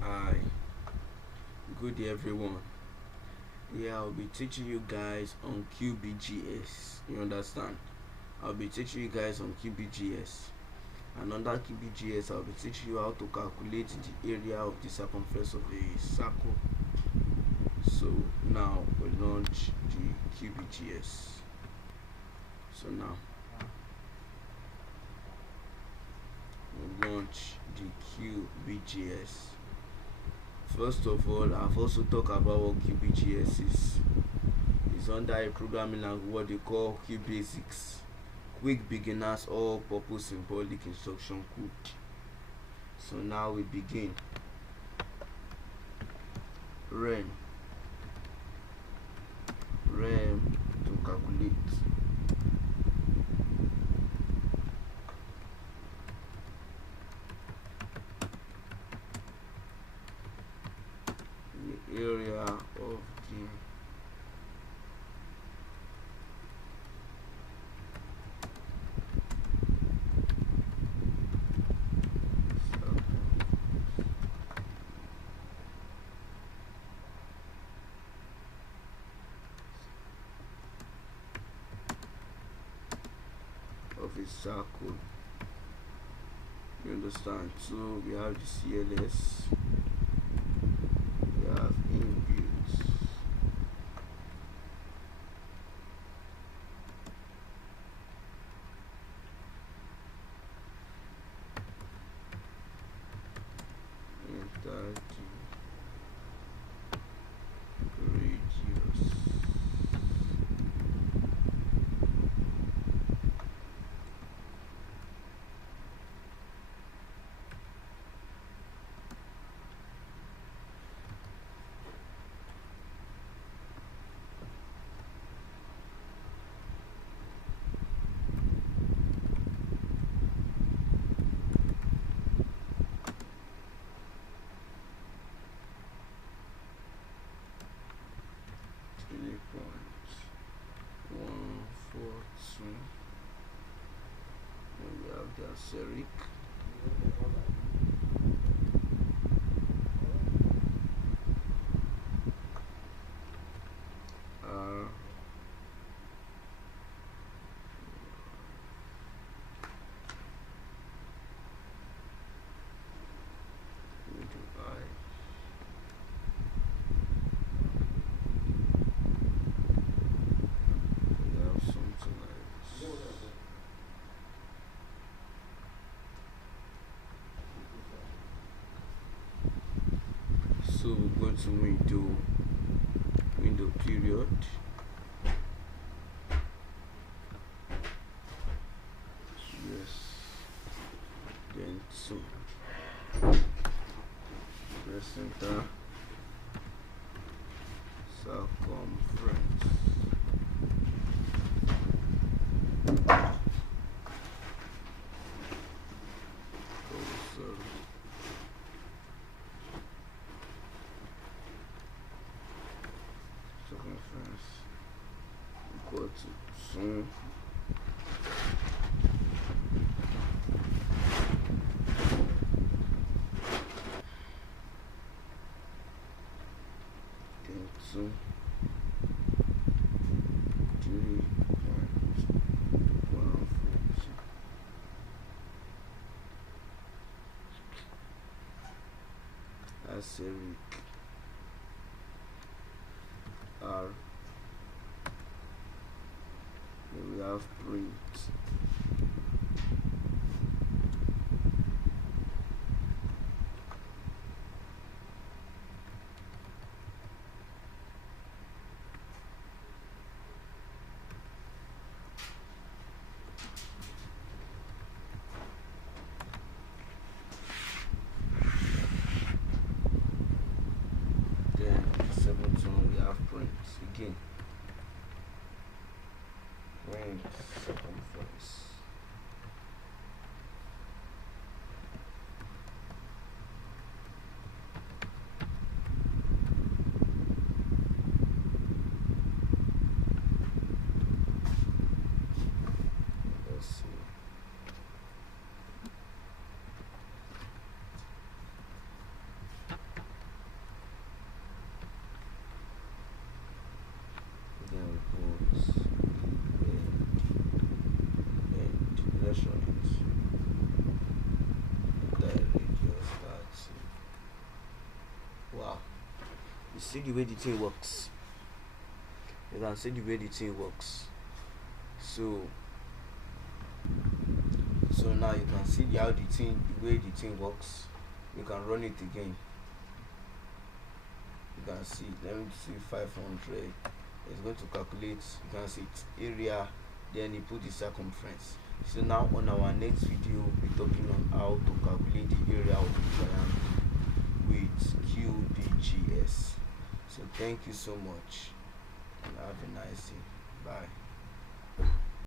Hi, good day everyone. I'll be teaching you guys on QBJS. You understand? I'll be teaching you guys on QBJS. And under QBJS, I'll be teaching you how to calculate the area of the circumference of a circle. So now we launch the QBJS. So now we launch the QBJS. First of all, I've also talked about what QBJS is. It's under a programming language what they call QBasics, Quick Beginners All Purpose Symbolic Instruction Code. So now we begin. Rem to calculate. The area of the of a circle. You understand? So we have the CLS, we have inbuilt, enter the radius, and we have the asterisk. So we're going to window period. Yes. Then 2. Press enter. Circumference. Circumference equal to 2. Then 2. 3.140. Asterisk R. Then we have print. Then 17 we have print again. Print circumference. Let's see. see the way the thing works. You can see the way the thing works. So now you can see how the way the thing works. You can run it again. You can see, let me see, 500. It's going to calculate. You can see its area, then you put the circumference. So now on our next video, we'll be talking on how to calculate the area of the triangle with QBJS. So thank you so much and have a nice day. Bye.